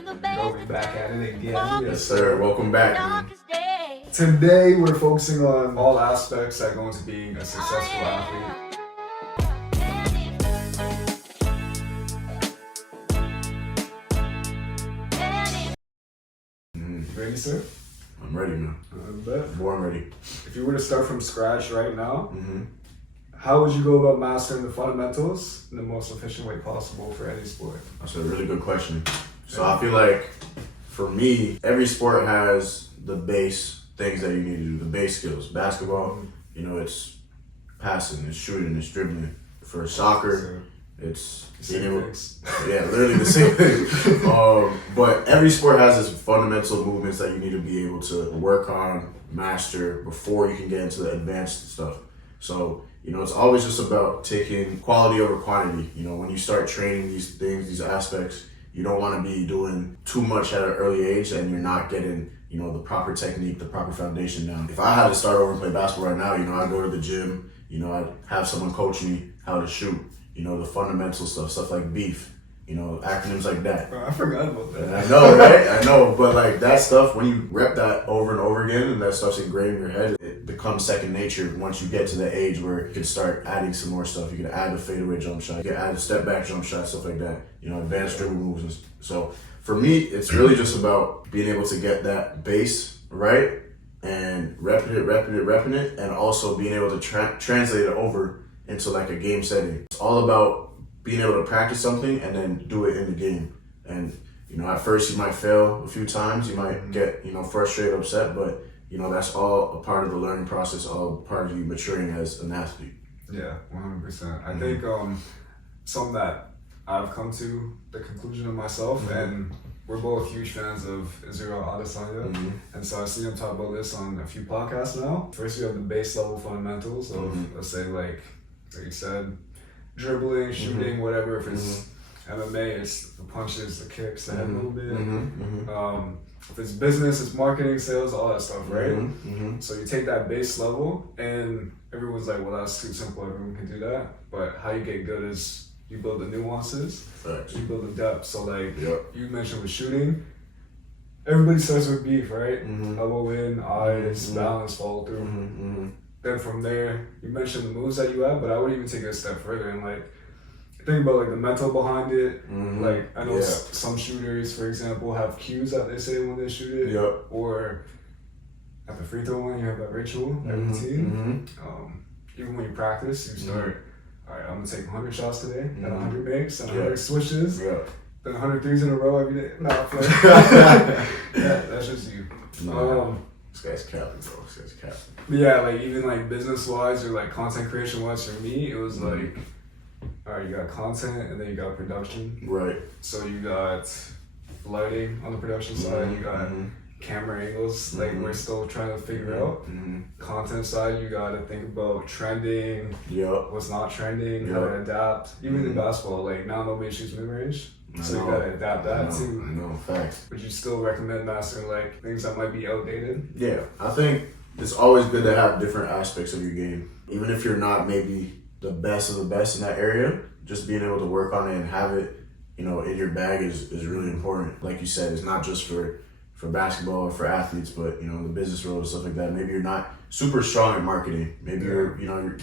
Yo, we back at it again. Yes, sir. Welcome back. Today, we're focusing on all aspects that go into being a successful athlete. Ready, sir? I'm ready, man. I bet. Born ready. If you were to start from scratch right now, how would you go about mastering the fundamentals in the most efficient way possible for any sport? That's a really good question. So I feel like, for me, every sport has the base things that you need to do, the base skills. Basketball, it's passing, it's shooting, it's dribbling. For soccer, it's being able, literally the same thing. But every sport has its fundamental movements that you need to be able to work on, master before you can get into the advanced stuff. So, it's always just about taking quality over quantity. When you start training these things, these aspects, you don't want to be doing too much at an early age and you're not getting, the proper technique, the proper foundation down. If I had to start over and play basketball right now, I'd go to the gym, I'd have someone coach me how to shoot, the fundamental stuff like beef, acronyms like that. Bro, I forgot about that. I know, right? I know, but like that stuff, when you rep that over and over again and that stuff's ingrained in your head, it becomes second nature once you get to the age where you can start adding some more stuff. You can add a fadeaway jump shot, you can add a step back jump shot, stuff like that, advanced dribble moves. And so for me, it's really just about being able to get that base right and repping it, and also being able to translate it over into like a game setting. It's all about being able to practice something and then do it in the game. And, at first you might fail a few times, you might get, frustrated, upset, but, that's all a part of the learning process, all part of you maturing as an athlete. Yeah, 100%. I think something that I've come to the conclusion of myself, and we're both huge fans of Israel Adesanya, and so I've seen him talk about this on a few podcasts now. First, you have the base level fundamentals of, let's say, like you said, dribbling, shooting, whatever. If it's MMA, it's the punches, the kicks, the head movement. If it's business, it's marketing, sales, all that stuff, right? So you take that base level, and everyone's like, well, that's too simple, everyone can do that. But how you get good is you build the nuances, you build the depth. So like you mentioned with shooting, everybody starts with beef, right? Elbow in, eyes, balance, follow through. Then from there, you mentioned the moves that you have, but I would even take it a step further and like think about like the mental behind it. Like I know some shooters, for example, have cues that they say when they shoot it, or at the free throw line, you have that ritual, that routine. Even when you practice, you start. All right, I'm gonna take 100 shots today, and 100 makes, and 100 swishes, then 100 threes in a row every day. Nah, play. That's just you. This guy's capping, bro. This guy's capping. Yeah, like even like business wise or like content creation wise, for me, it was like, all right, you got content and then you got production. Right. So you got lighting on the production side, you got camera angles, like we're still trying to figure out. Content side, you got to think about trending, what's not trending, how to adapt. Even in basketball, like now nobody shoots mid-range. So you gotta adapt that too. I know, facts. Would you still recommend mastering like things that might be outdated? Yeah, I think it's always good to have different aspects of your game. Even if you're not maybe the best of the best in that area, just being able to work on it and have it, in your bag is really important. Like you said, it's not just for basketball or for athletes, but the business world and stuff like that. Maybe you're not super strong at marketing. Maybe you're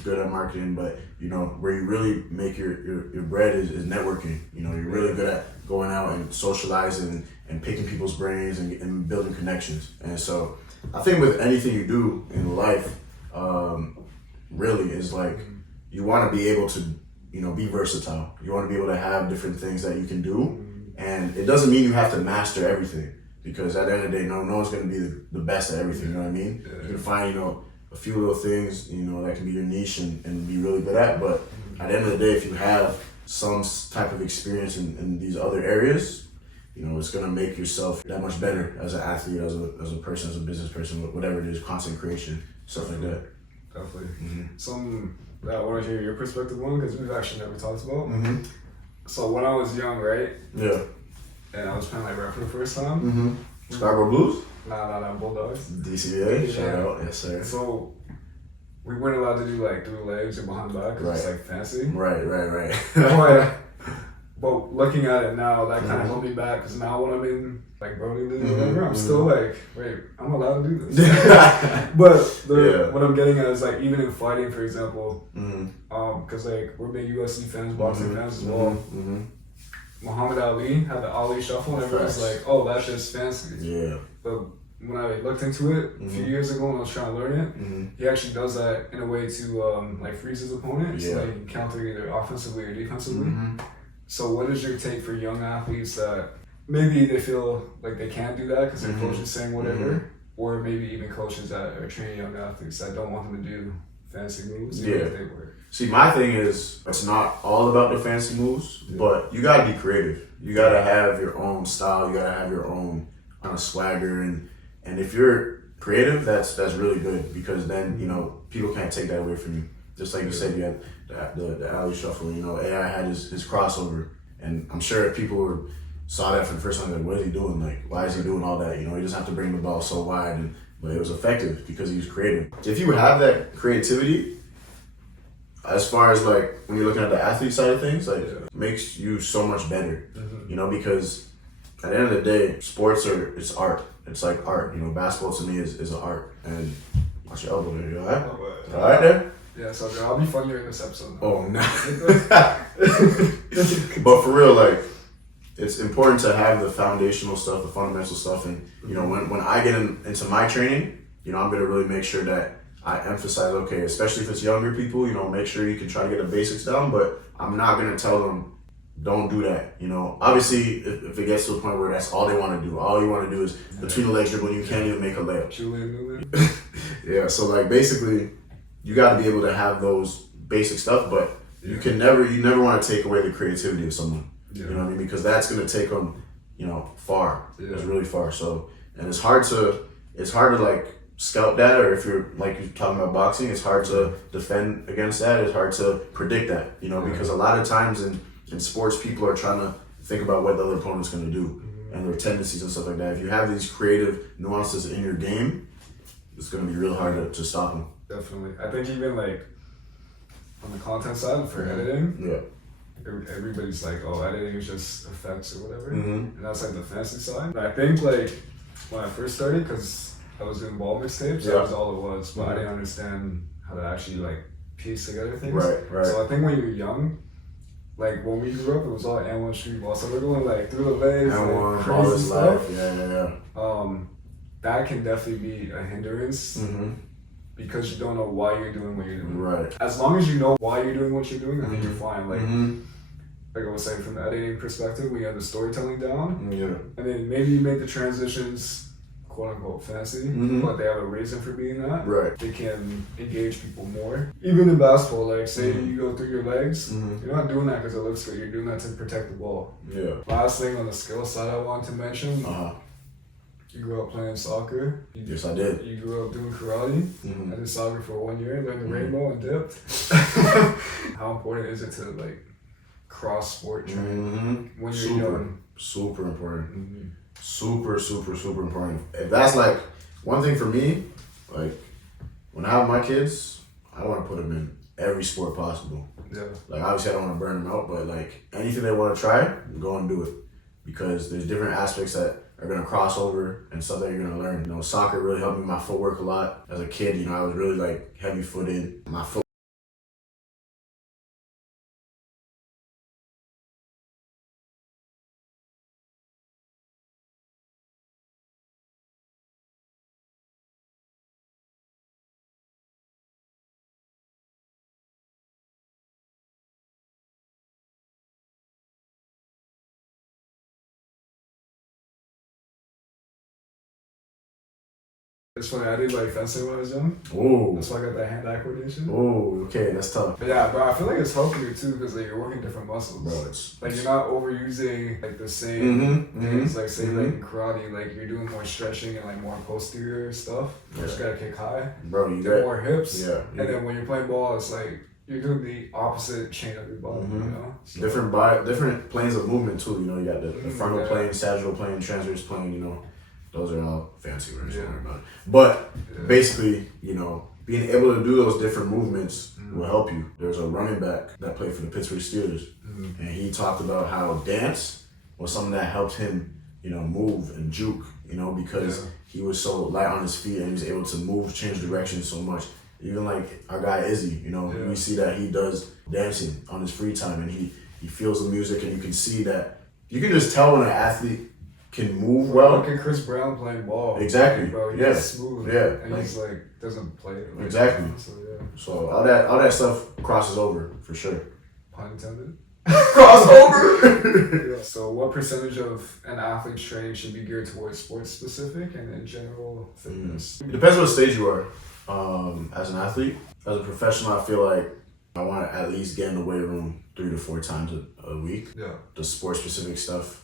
good at marketing, but where you really make your bread is networking. You're really good at going out and socializing and picking people's brains and building connections. And so I think with anything you do in life, really is like you want to be able to be versatile. You want to be able to have different things that you can do, and it doesn't mean you have to master everything. Because at the end of the day, no one's going to be the best at everything, you know what I mean? You can find, a few little things, that can be your niche and be really good at. But at the end of the day, if you have some type of experience in these other areas, it's going to make yourself that much better as an athlete, as a person, as a business person, whatever it is, content creation, stuff like that. Definitely. Something that I want to hear your perspective on, because we've actually never talked about. So when I was young, right? Yeah. And I was playing like rap for the first time. Scarborough Blues? Nah, Bulldogs. DCBA? Shout out, yes sir. So we weren't allowed to do like through legs or behind the back because it's like fancy. Right. But But looking at it now, that kind of held me back because now when I'm in like Brody League or whatever, I'm still like, wait, I'm allowed to do this. But what I'm getting at is like even in fighting, for example, because like we're big UFC fans, boxing fans as well. Muhammad Ali had the Ali Shuffle, and everyone's like, oh, that's just fancy. Yeah. But when I looked into it a few years ago when I was trying to learn it, he actually does that in a way to like freeze his opponent, so that he can counter either offensively or defensively. So what is your take for young athletes that maybe they feel like they can't do that because their coach is saying whatever, or maybe even coaches that are training young athletes that don't want them to do fancy moves even if they work? See, my thing is, it's not all about the fancy moves, but you gotta be creative. You gotta have your own style. You gotta have your own kind of swagger, and if you're creative, that's really good because then people can't take that away from you. Just like you said, you had the alley shuffle. AI had his crossover, and I'm sure if people saw that for the first time, like, what is he doing? Like, why is he doing all that? He doesn't have to bring the ball so wide, but it was effective because he was creative. If you have that creativity, as far as like when you're looking at the athlete side of things, like makes you so much better. Because at the end of the day, it's art. It's like art. Basketball to me is an art. And watch your elbow there. You all right? All right there? Yeah, so I'll be funnier in this episode. Oh no. But for real, like, it's important to have the foundational stuff, the fundamental stuff, and when I get into my training, I'm gonna really make sure that I emphasize, okay, especially if it's younger people, make sure you can try to get the basics down, but I'm not gonna tell them don't do that. Obviously, if it gets to a point where that's all they want to do, all you want to do is between the legs dribble, you can't even make a layup. Yeah, so like basically, you got to be able to have those basic stuff, but you never want to take away the creativity of someone. You know what I mean? Because that's gonna take them, far. It's really far. So, and it's hard to like scout that, or if you're talking about boxing, it's hard to defend against that. It's hard to predict that, because a lot of times in sports, people are trying to think about what the other opponent's going to do and their tendencies and stuff like that. If you have these creative nuances in your game, it's going to be real hard to stop them. Definitely. I think even like on the content side for editing, everybody's like, oh, editing is just effects or whatever. And that's like the fancy side. And I think like when I first started, because I was doing ball mixtapes, that was all it was, but I didn't understand how to actually like piece together things. Right. So I think when you're young, like when we grew up, it was all N1 street ball. So we're going like through the legs, like crazy stuff. Yeah. That can definitely be a hindrance because you don't know why you're doing what you're doing. Right. As long as you know why you're doing what you're doing, I think you're fine. Like I was saying, from the editing perspective, we have the storytelling down. And then maybe you make the transitions quote unquote fancy, but they have a reason for being that. Right. They can engage people more. Even in basketball, like say you go through your legs, you're not doing that because it looks good. You're doing that to protect the ball. Yeah. Last thing on the skill side I wanted to mention. You grew up playing soccer. Yes, I did. You grew up doing karate. I did soccer for 1 year, learned the rainbow and dipped. How important is it to like cross sport train when you're young? Super important. Super, super, super important. If that's like one thing for me, like when I have my kids, I want to put them in every sport possible. Yeah. Like obviously I don't want to burn them out, but like anything they want to try, go and do it. Because there's different aspects that are going to cross over and stuff that you're going to learn. Soccer really helped me with my footwork a lot. As a kid, I was really like heavy footed. My foot It's funny, I did like fencing when I was young. Oh. That's why I got that hand-eye coordination. Oh, okay, that's tough. But yeah, bro, I feel like it's healthier too because like you're working different muscles. Bro, it's like you're not overusing like the same things. Like say like in karate, like you're doing more stretching and like more posterior stuff. You just gotta kick high. Bro, you get more hips. Yeah. And then when you're playing ball, it's like you're doing the opposite chain of your body. So, different planes of movement too. You got the frontal plane, sagittal plane, transverse plane. Those are all fancy words. Don't worry about it. But basically, being able to do those different movements will help you. There's a running back that played for the Pittsburgh Steelers, and he talked about how dance was something that helped him, move and juke, because he was so light on his feet and he was able to move, change direction so much. Even like our guy Izzy, we see that he does dancing on his free time and he feels the music, and you can see that, you can just tell when an athlete can move well. Look at Chris Brown playing ball. Exactly. Bro, he's smooth. Yeah. And he's doesn't play it. Exactly. So yeah. So all that stuff crosses over for sure. Pun intended. Crossover. So what percentage of an athlete's training should be geared towards sports specific and in general fitness? It depends what stage you are. As an athlete, as a professional, I feel like I want to at least get in the weight room 3 to 4 times a week. Yeah. The sport specific stuff,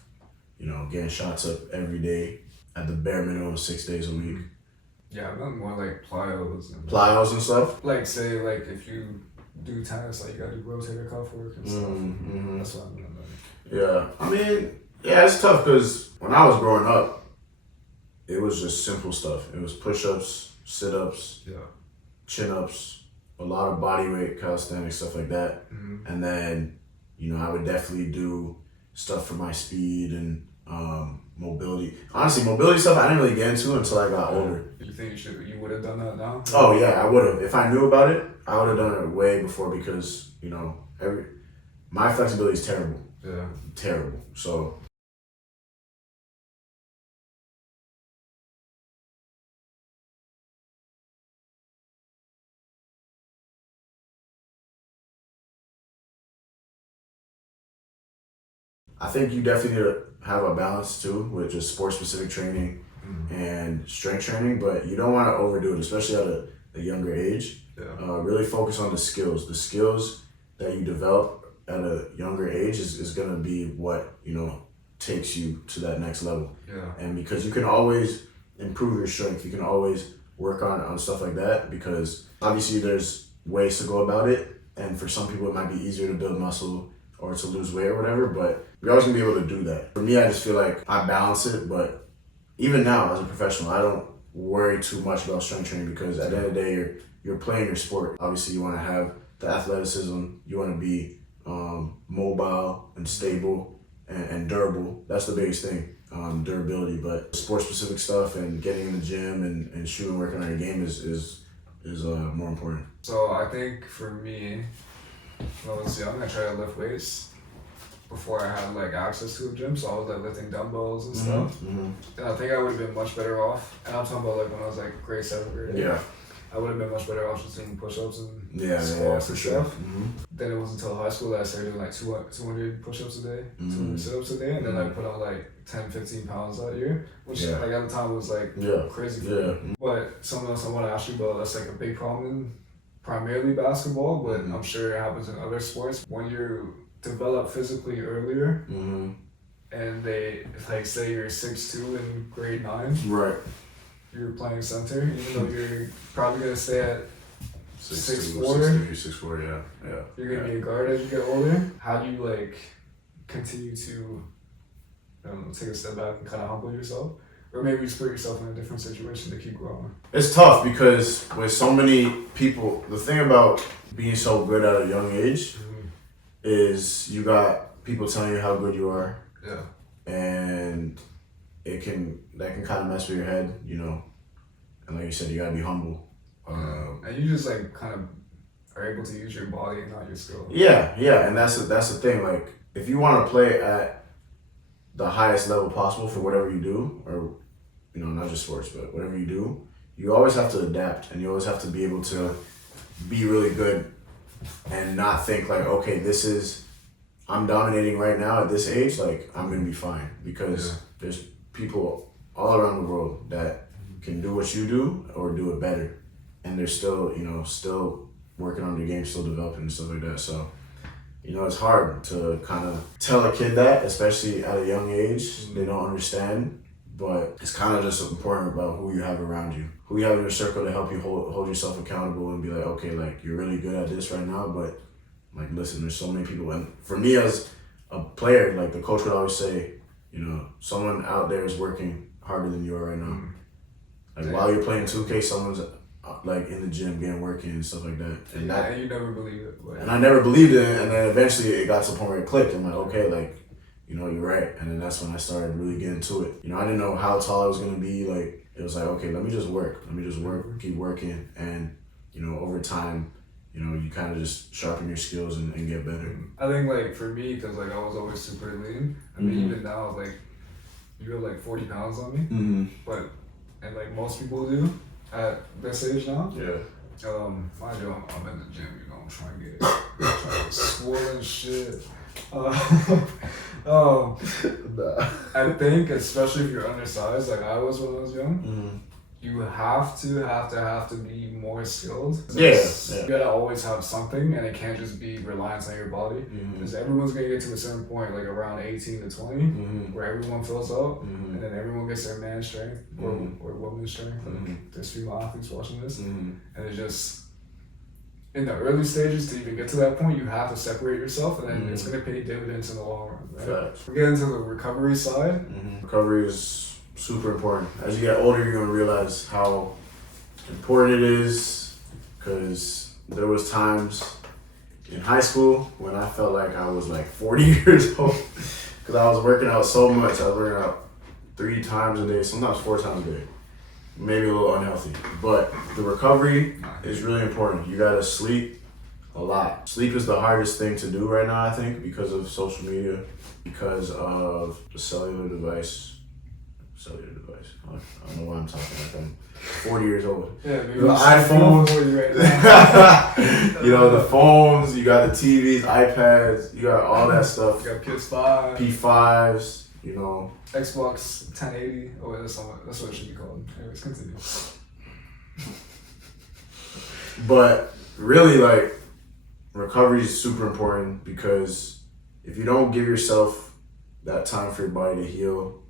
getting shots up every day at the bare minimum 6 days a week. Yeah, I've done more like plyos and stuff. Like say if you do tennis, you gotta do rotator cuff work and stuff. That's what I'm doing. Yeah, I mean, it's tough because when I was growing up, it was just simple stuff. It was push-ups, sit-ups, chin-ups, a lot of body weight, calisthenics, stuff like that. And then, I would definitely do stuff for my speed and mobility. Honestly, mobility stuff I didn't really get into until I got older. You think you would have done that now? Oh yeah, I would have. If I knew about it, I would have done it way before because, my flexibility is terrible. Yeah. Terrible. So I think you definitely need to have a balance too with just sport specific training and strength training, but you don't want to overdo it, especially at a younger age. Yeah. Really focus on the skills. The skills that you develop at a younger age is going to be what, takes you to that next level. Yeah. And because you can always improve your strength, you can always work on stuff like that, because obviously there's ways to go about it. And for some people it might be easier to build muscle or to lose weight or whatever, but you're always gonna be able to do that. For me, I just feel like I balance it, but even now as a professional, I don't worry too much about strength training because at the end of the day, you're playing your sport. Obviously, you want to have the athleticism, you want to be mobile and stable and durable. That's the biggest thing, durability. But sport-specific stuff and getting in the gym and shooting, working on your game is more important. So I think for me, when I was young, I tried to lift weights before I had access to a gym, so I was lifting dumbbells and stuff. And I think I would have been much better off. And I'm talking about when I was grade 7, grade 8. Yeah. I would have been much better off just doing push-ups and squats and stuff. Then it wasn't until high school that I started doing 200 push-ups a day, 200 sit-ups a day, and then I put on 10, 15 pounds that year, which at the time was crazy for me. But something else I want to ask you about that's a big problem in primarily basketball, but I'm sure it happens in other sports. When you develop physically earlier, and they say you're 6'2" in grade 9, right? You're playing center, even though you're probably gonna stay at 6'4". 6'4", yeah. You're gonna be a guard as you get older. How do you continue to take a step back and kind of humble yourself, or maybe just put yourself in a different situation to keep growing? It's tough because with so many people, the thing about being so good at a young age is you got people telling you how good you are. Yeah. And that can kind of mess with your head, and like you said, you gotta be humble. And you just kind of are able to use your body and not your skill. Yeah, and that's the thing. If you want to play at the highest level possible for whatever you do, or not just sports, but whatever you do, you always have to adapt, and you always have to be able to be really good, and not think okay, I'm dominating right now at this age, I'm gonna be fine, because there's people all around the world that can do what you do or do it better, and they're still still working on their game, still developing and stuff like that. So it's hard to kind of tell a kid that, especially at a young age. They don't understand, but it's kind of just important about who you have around you, who you have in your circle to help you hold yourself accountable and be okay, you're really good at this right now, but listen, there's so many people. And for me as a player, the coach would always say, someone out there is working harder than you are right now. While you're playing 2K, someone's like in the gym, getting working and stuff like that. And yeah, and you never believe it. Like, and I never believed it, and then eventually it got to the point where it clicked. I'm like, okay, like, you know, you're right. And then that's when I started really getting to it. You know, I didn't know how tall I was gonna be. Like, it was like, okay, let me just work, keep working, and you know, over time, you know, you kind of just sharpen your skills and get better. I think like for me, because like I was always super lean. I mean, even now, like you have like 40 pounds on me, but and like most people do at this age now. Yeah. Mind you, I'm in the gym, you know, I'm trying to get swollen shit. I think, especially if you're undersized, like I was when I was young, you have to be more skilled. Yeah. You gotta always have something, and it can't just be reliance on your body. Because everyone's gonna get to a certain point, like around 18 to 20, where everyone fills up, and then everyone gets their man strength or woman's strength. Like, there's female athletes watching this, and it's just in the early stages to even get to that point, you have to separate yourself, and then it's gonna pay dividends in the long run. Right? Facts. We get into the recovery side. Recovery is super important. As you get older, you're gonna realize how important it is. Because there was times in high school when I felt like I was like 40 years old, because I was working out so much. I was working out 3 times a day, sometimes 4 times a day. Maybe a little unhealthy, but the recovery is really important. You gotta sleep a lot. Sleep is the hardest thing to do right now, I think, because of social media, because of the cellular device. I don't know why I'm talking like I'm 40 years old. Yeah, maybe the iPhones, right you know, the phones, you got the TVs, iPads, you got all that stuff. You got PS5, P5s, you know. Xbox 1080. Oh, wait, that's what it should be called. Anyways, continue. But really, like, recovery is super important, because if you don't give yourself that time for your body to heal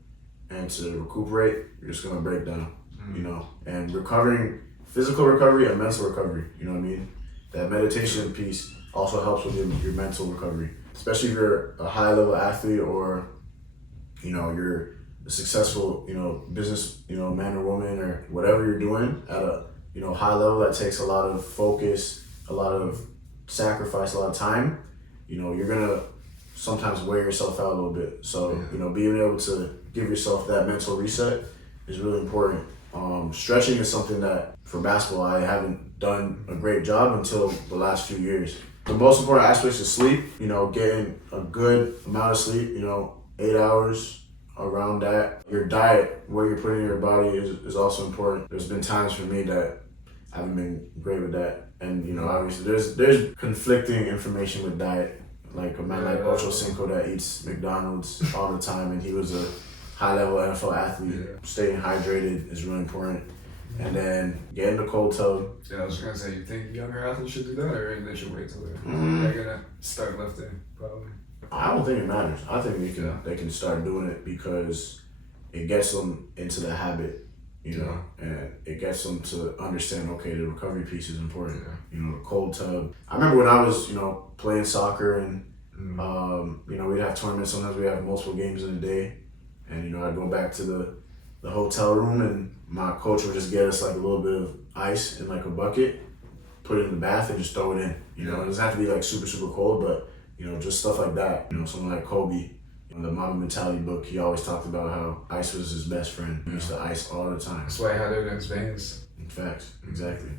and to recuperate, you're just gonna break down, you know. And recovering, physical recovery and mental recovery, you know what I mean? That meditation piece also helps with your mental recovery, especially if you're a high level athlete, or you know, you're a successful, you know, business, you know, man or woman, or whatever you're doing at a, you know, high level. That takes a lot of focus, a lot of sacrifice, a lot of time. You know, you're gonna sometimes wear yourself out a little bit. So, you know, being able to give yourself that mental reset is really important. Stretching is something that for basketball I haven't done a great job until the last few years. The most important aspect is sleep. You know, getting a good amount of sleep. You know, 8 hours, around that. Your diet, what you're putting in your body is also important. There's been times for me that I haven't been great with that. And, you know, obviously there's conflicting information with diet. Like a man like Ocho Cinco that eats McDonald's all the time, and he was a high-level NFL athlete. Staying hydrated is really important. And then get in the cold tub. Yeah, I was gonna say, you think younger athletes should do that, or they should wait till they're gonna start lifting, probably? I don't think it matters. I think they can start doing it, because it gets them into the habit, you know, and it gets them to understand, okay, the recovery piece is important. You know, the cold tub. I remember when I was, you know, playing soccer, and you know, we'd have tournaments. Sometimes we have multiple games in a day, and you know, I'd go back to the hotel room, and my coach would just get us like a little bit of ice in like a bucket, put it in the bath, and just throw it in. You know, it doesn't have to be like super cold, but you know, just stuff like that. You know, someone like Kobe, in the Mamba Mentality book, he always talked about how ice was his best friend. He used to ice all the time. That's why he had it in his veins. In fact, exactly.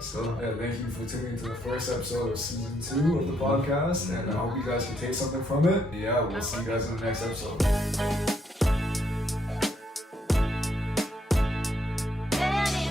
So, yeah, thank you for tuning into the first episode of season 2 of the podcast, and I hope you guys can take something from it. Yeah, we'll see you guys in the next episode.